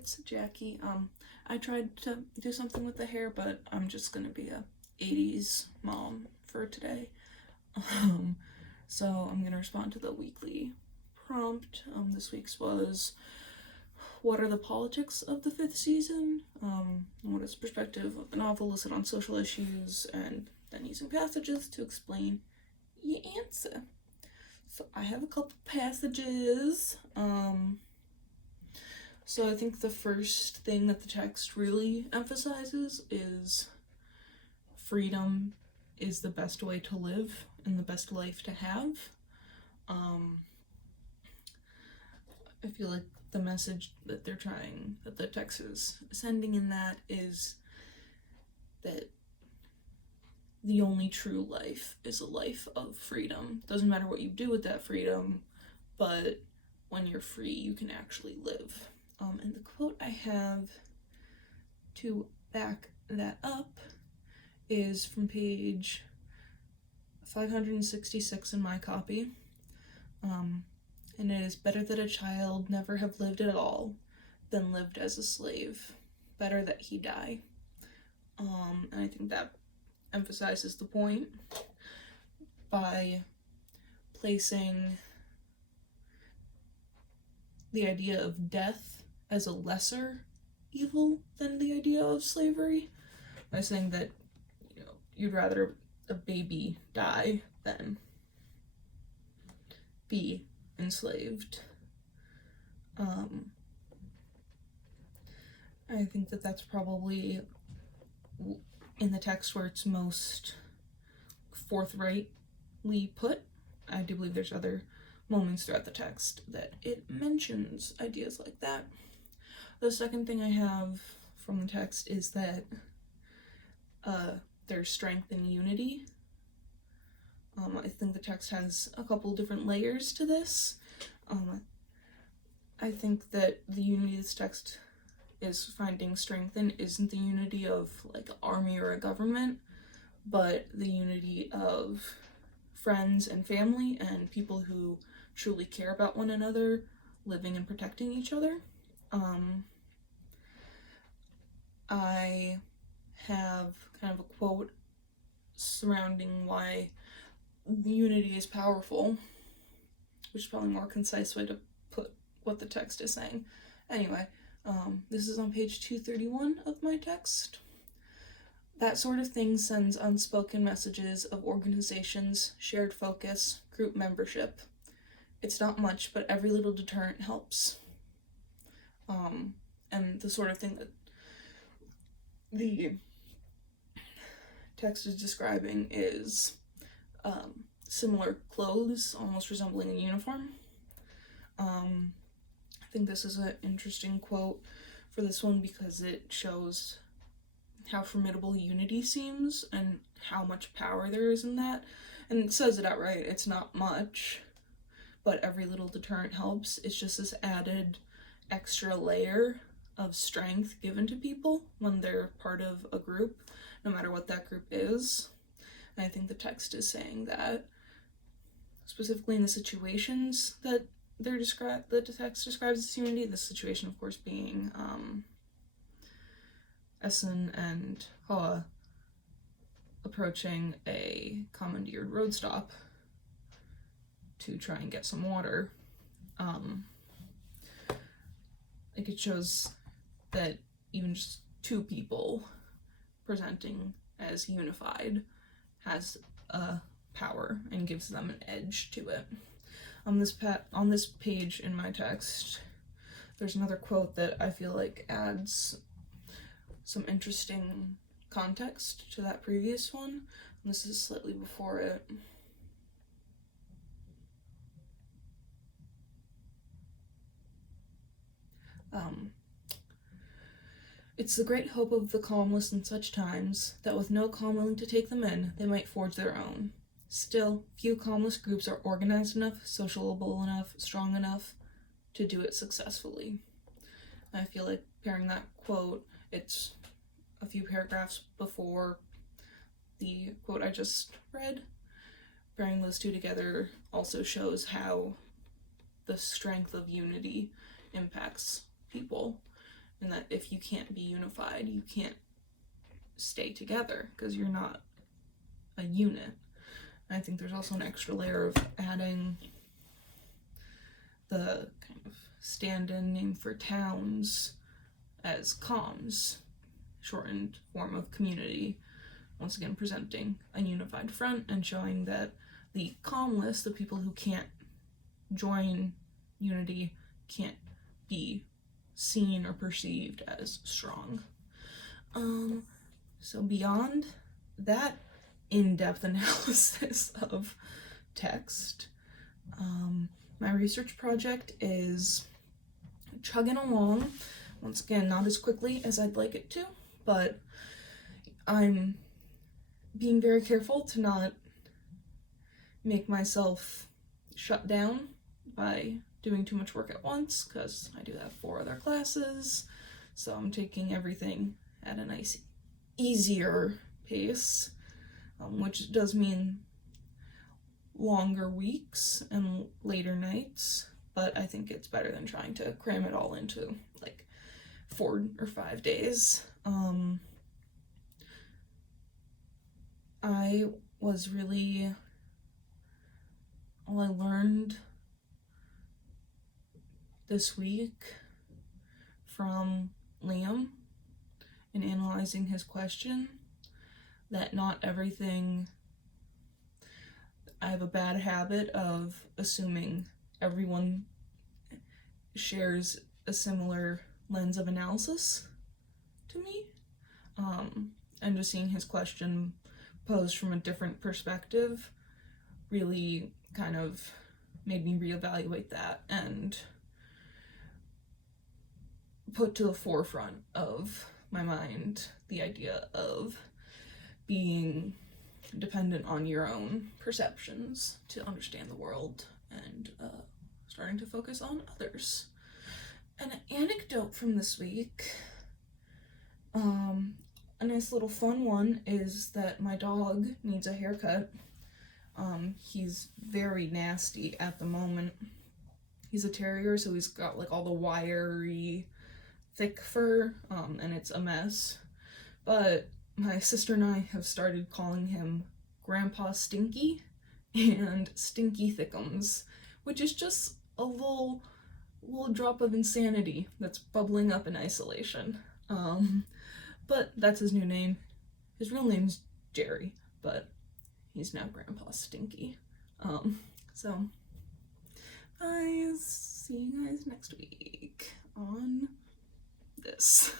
it's Jackie. I tried to do something with the hair, but I'm just gonna be a 80s mom for today. Um, so I'm gonna respond to the weekly prompt. This week's was, what are the politics of the fifth season? What is the perspective of the novel listed on social issues, and then using passages to explain your answer. So I have a couple passages. So I think the first thing that the text really emphasizes is freedom is the best way to live and the best life to have. I feel like the message that the text is sending in that is that the only true life is a life of freedom. Doesn't matter what you do with that freedom, but when you're free, you can actually live. And the quote I have to back that up is from page 566 in my copy. And it is, better that a child never have lived at all than lived as a slave. Better that he die. And I think that emphasizes the point by placing the idea of death as a lesser evil than the idea of slavery, by saying that you'd rather a baby die than be enslaved. I think that that's probably in the text where it's most forthrightly put. I do believe there's other moments throughout the text that it mentions ideas like that. The second thing I have from the text is that there's strength in unity. I think the text has a couple different layers to this. I think that the unity this text is finding strength in isn't the unity of like an army or a government, but the unity of friends and family and people who truly care about one another, living and protecting each other. I have kind of a quote surrounding why the unity is powerful, which is probably a more concise way to put what the text is saying. Anyway, this is on page 231 of my text. That sort of thing sends unspoken messages of organizations, shared focus, group membership. It's not much, but every little deterrent helps. And the sort of thing that the text is describing is similar clothes, almost resembling a uniform. I think this is an interesting quote for this one because it shows how formidable unity seems and how much power there is in that. And it says it outright, it's not much, but every little deterrent helps. It's just this added extra layer of strength given to people when they're part of a group, no matter what that group is. And I think the text is saying that specifically in the situations that the text describes as unity, the situation of course being Essen and Hoa approaching a commandeered road stop to try and get some water. Like it shows that even just two people presenting as unified has a power and gives them an edge to it. On this page in my text, there's another quote that I feel like adds some interesting context to that previous one. And this is slightly before it. It's the great hope of the calmless in such times, that with no calm willing to take them in, they might forge their own. Still, few calmless groups are organized enough, sociable enough, strong enough to do it successfully. I feel like pairing that quote, it's a few paragraphs before the quote I just read. Pairing those two together also shows how the strength of unity impacts people and that if you can't be unified, you can't stay together because you're not a unit. And I think there's also an extra layer of adding the kind of stand-in name for towns as comms, shortened form of community, once again presenting a unified front and showing that the comm list, the people who can't join unity, can't be seen or perceived as strong. So beyond that in-depth analysis of text, my research project is chugging along. Once again, not as quickly as I'd like it to, but I'm being very careful to not make myself shut down by doing too much work at once, because I do have 4 other classes, so I'm taking everything at a nice, easier pace, which does mean longer weeks and later nights, but I think it's better than trying to cram it all into like 4 or 5 days. I learned this week from Liam in analyzing his question that not everything, I have a bad habit of assuming everyone shares a similar lens of analysis to me, and just seeing his question posed from a different perspective really kind of made me reevaluate that and put to the forefront of my mind the idea of being dependent on your own perceptions to understand the world and starting to focus on others. An anecdote from this week, a nice little fun one, is that my dog needs a haircut. He's very nasty at the moment. He's a terrier, so he's got like all the wiry, thick fur, and it's a mess. But my sister and I have started calling him Grandpa Stinky and Stinky Thickums, which is just a little drop of insanity that's bubbling up in isolation. But that's his new name. His real name's Jerry, but he's now Grandpa Stinky. So I see you guys next week on this.